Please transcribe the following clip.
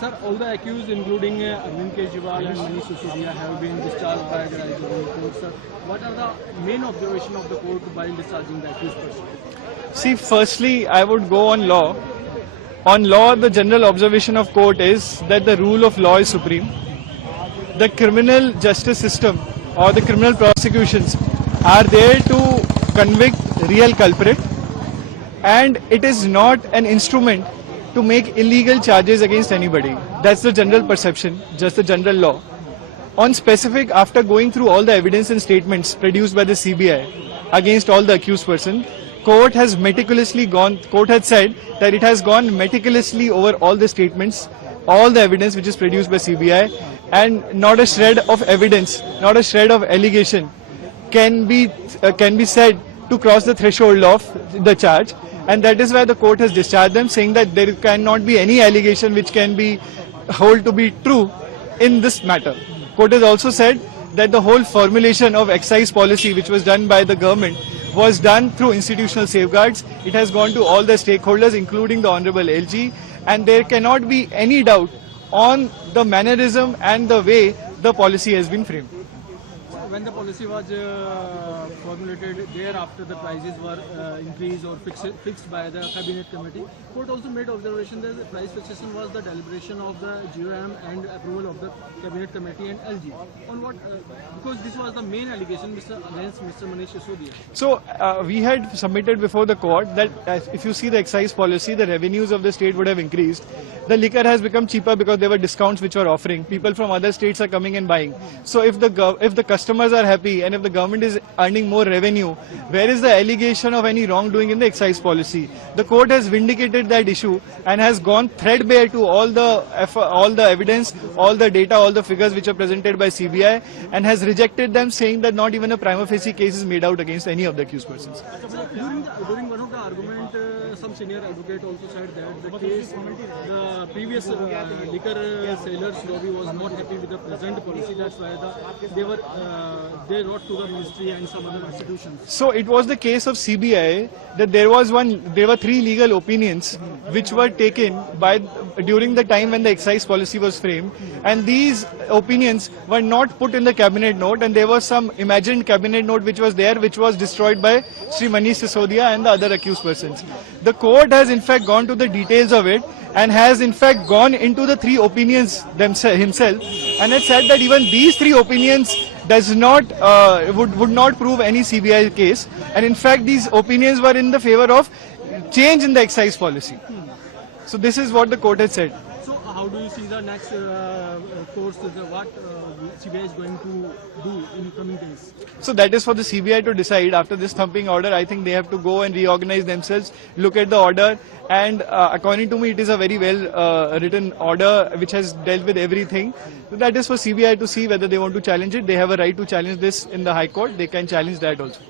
Sir, all the accused, including Arvind Kejriwal and Manish Sisodia, have been discharged by the Rajasthan court. Sir, what are the main observations of the court while discharging the accused person? See, firstly, I would go on law. On law, the general observation of court is that the rule of law is supreme. The criminal justice system or the criminal prosecutions are there to convict real culprit, and it is not an instrument to make illegal charges against anybody. That's the general perception, just the general law. On specific, after going through all the evidence and statements produced by the CBI against all the accused person, court has said that it has gone meticulously over all the statements, all the evidence which is produced by CBI, and not a shred of evidence, not a shred of allegation can be said to cross the threshold of the charge, and that is why the court has discharged them, saying that there cannot be any allegation which can be held to be true in this matter. Court has also said that the whole formulation of excise policy which was done by the government was done through institutional safeguards. It has gone to all the stakeholders, including the Honorable LG, and there cannot be any doubt on the mannerism and the way the policy has been framed. When the policy was formulated, thereafter the prices were increased or fixed by the cabinet committee. Court also made observation that the price fixation was the deliberation of the GOM and approval of the cabinet committee and LG. On what? Because this was the main allegation against Mr. Manish Sisodia. So we had submitted before the court that if you see the excise policy, the revenues of the state would have increased. The liquor has become cheaper because there were discounts which were offering. People from other states are coming and buying. So if the customers are happy and if the government is earning more revenue, where is the allegation of any wrongdoing in the excise policy? The court has vindicated that issue and has gone threadbare to all the evidence, all the data, all the figures which are presented by CBI, and has rejected them, saying that not even a prima facie case is made out against any of the accused persons. During one of the argument, some senior advocate also said that the previous liquor sellers lobby was not happy with the present policy. That's why they wrote to the ministry and some other institutions. So it was the case of CBI that there were 3 legal opinions which were taken during the time when the excise policy was framed, and these opinions were not put in the cabinet note, and there was some imagined cabinet note which was there, which was destroyed by Sri Manish Sisodia and the other accused persons. The court has in fact gone to the details of it and has in fact gone into the 3 opinions himself, and has said that even these 3 opinions would not prove any CBI case, and in fact these opinions were in the favor of change in the excise policy. So this is what the court has said. So how do you see the next course, what CBI is going to do in coming days? So that is for the CBI to decide. After this thumping order, I think they have to go and reorganize themselves, look at the order, and according to me it is a very well written order which has dealt with everything. So that is for CBI to see whether they want to challenge it. They have a right to challenge this in the High Court. They can challenge that also.